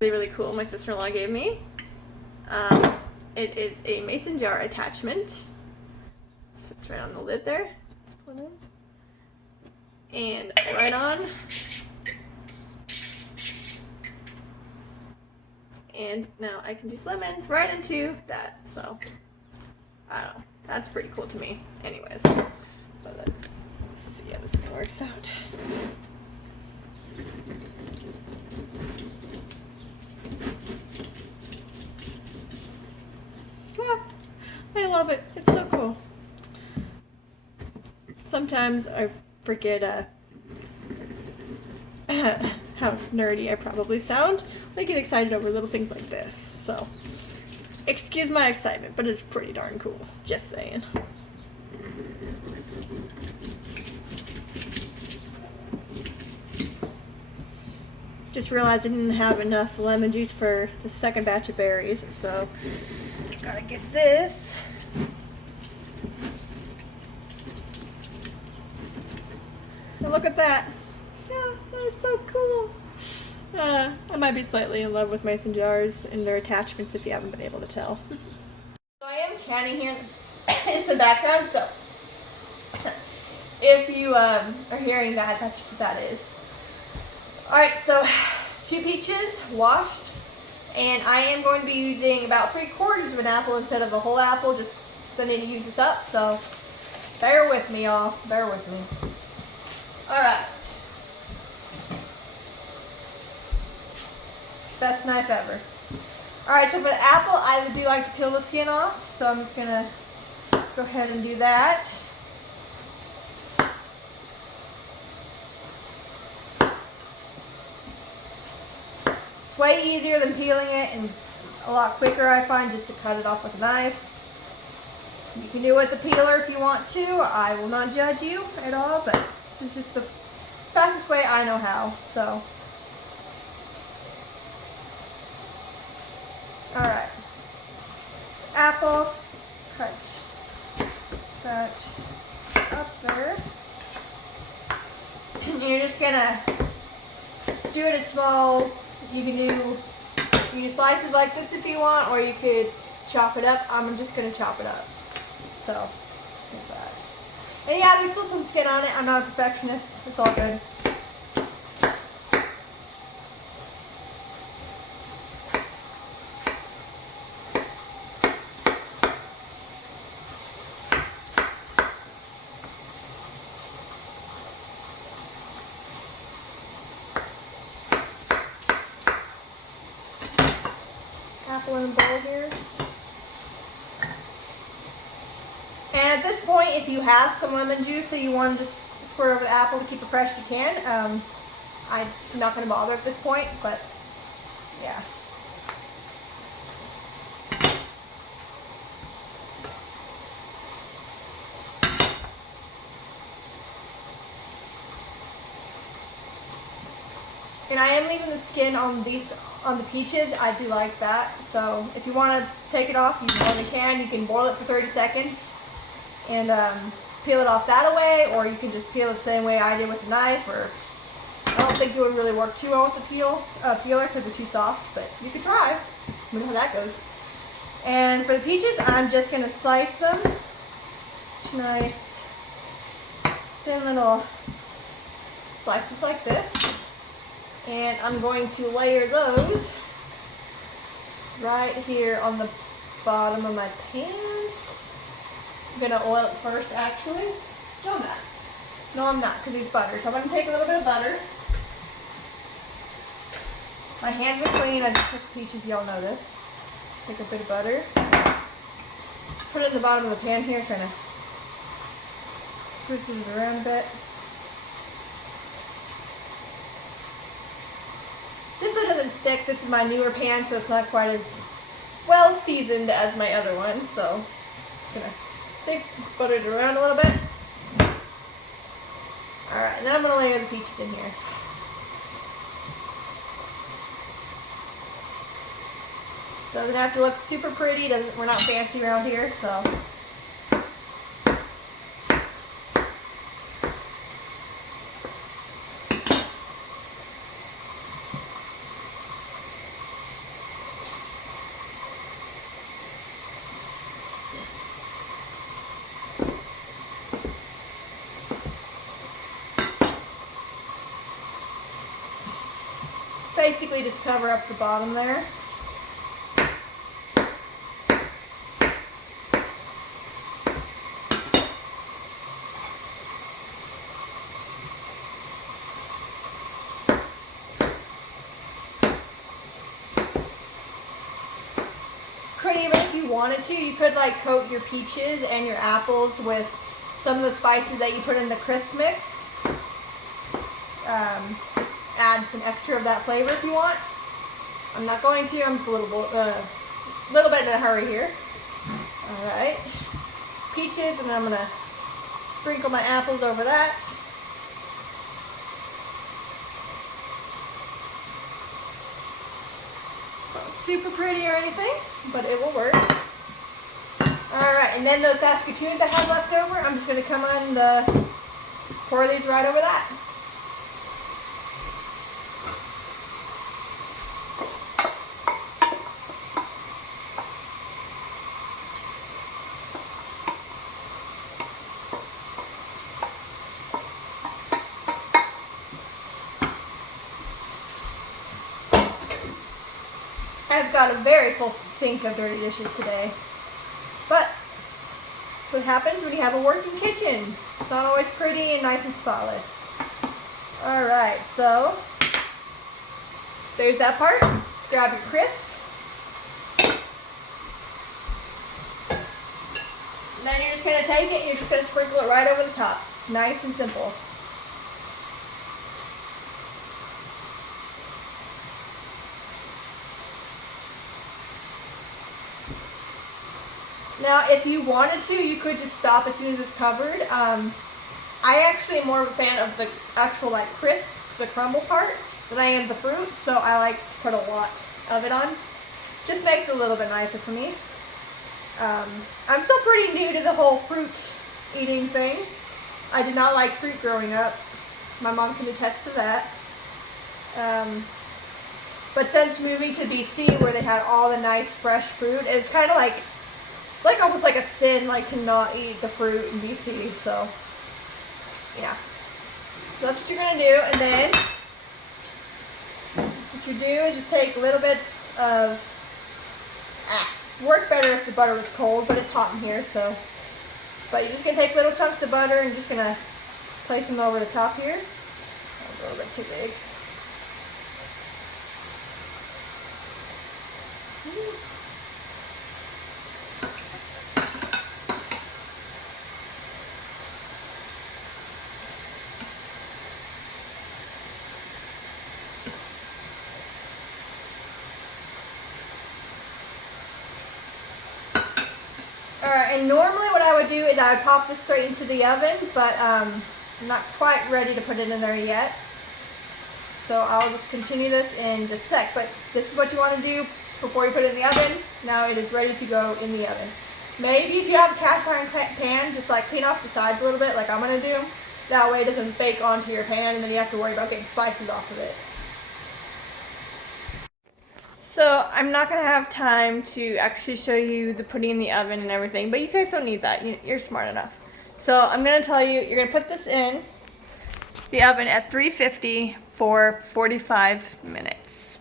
really, really cool my sister-in-law gave me. It is a mason jar attachment. This fits right on the lid there. Let's pull it in. And right on. And now I can juice lemons right into that. So, I don't know. That's pretty cool to me. Anyways, but let's see how this thing works out. Yeah, I love it. It's so cool. Sometimes I forget how nerdy I probably sound. I get excited over little things like this. So, excuse my excitement, but it's pretty darn cool. Just saying. Just realized I didn't have enough lemon juice for the second batch of berries, so gotta get this. And look at that. Yeah, that's so cool. I might be slightly in love with mason jars and their attachments if you haven't been able to tell. So I am canning here in the background, so if you are hearing that, that's what that is. Alright, so 2 peaches washed, and I am going to be using about 3/4 of an apple instead of the whole apple, just because I need to use this up, so bear with me, y'all. Bear with me. Alright. Best knife ever. Alright, so for the apple, I do like to peel the skin off, so I'm just going to go ahead and do that. It's way easier than peeling it and a lot quicker, I find, just to cut it off with a knife. You can do it with the peeler if you want to. I will not judge you at all, but this is just the fastest way I know how, so. Alright, apple, cut that up there. And you're just gonna do it in small, you can do slices like this if you want, or you could chop it up. I'm just gonna chop it up. So, like that. And yeah, there's still some skin on it. I'm not a perfectionist, it's all good. Apple in a bowl here. And at this point, if you have some lemon juice that you want to just squirt over the apple to keep it fresh, you can. I'm not going to bother at this point, but yeah. And I am leaving the skin on the peaches. I do like that. So if you want to take it off, you normally can. You can boil it for 30 seconds and peel it off that way, or you can just peel it the same way I did with a knife. Or I don't think it would really work too well with the peeler because they're too soft, but you could try. We know how that goes. And for the peaches, I'm just going to slice them. Nice thin little slices like this. And I'm going to layer those right here on the bottom of my pan. I'm going to oil it first, actually. No, I'm not. No, I'm not, because it's butter. So I'm going to take a little bit of butter. My hands are clean. I just crushed peaches. Y'all know this. Take a bit of butter. Put it in the bottom of the pan here, kind of spruce it around a bit. This one doesn't stick. This is my newer pan, so it's not quite as well seasoned as my other one. So I'm just gonna sputter it around a little bit. Alright, and then I'm gonna layer the peaches in here. Doesn't have to look super pretty. We're not fancy around here, so. basically just cover up the bottom there. Even if you wanted to, you could like coat your peaches and your apples with some of the spices that you put in the crisp mix. Add some extra of that flavor if you want. I'm not going to. I'm just a little bit in a hurry here. All right, peaches, and then I'm gonna sprinkle my apples over that. Super pretty or anything, but it will work. Alright, and then those Saskatoons I have left over, I'm just going to come on pour these right over that. I've got a very full sink of dirty dishes today, but that's what happens when you have a working kitchen. It's not always pretty and nice and spotless. Alright, so there's that part. Just grab your crisp. And then you're just going to take it and you're just going to sprinkle it right over the top. Nice and simple. Now, if you wanted to, you could just stop as soon as it's covered. I actually am more of a fan of the actual like crisp, the crumble part, than I am the fruit. So I like to put a lot of it on. Just makes it a little bit nicer for me. I'm still pretty new to the whole fruit eating thing. I did not like fruit growing up. My mom can attest to that. But since moving to BC, where they had all the nice fresh fruit, it's kind of like almost like a sin, like to not eat the fruit in BC. So yeah, so that's what you're gonna do. And then what you do is just take little bits of work better if the butter was cold, but it's hot in here, so. But you're just gonna take little chunks of butter and just gonna place them over the top here. That's a little bit too big. Alright, and normally what I would do is I would pop this straight into the oven, but I'm not quite ready to put it in there yet. So I'll just continue this in just a sec. But this is what you want to do before you put it in the oven. Now it is ready to go in the oven. Maybe if you have a cast iron pan, just like clean off the sides a little bit like I'm going to do. That way it doesn't bake onto your pan and then you have to worry about getting spices off of it. So I'm not going to have time to actually show you the putting in the oven and everything, but you guys don't need that. You're smart enough. So I'm going to tell you, you're going to put this in the oven at 350 for 45 minutes.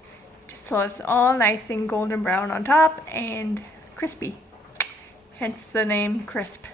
Just so it's all nice and golden brown on top and crispy. Hence the name Crisp.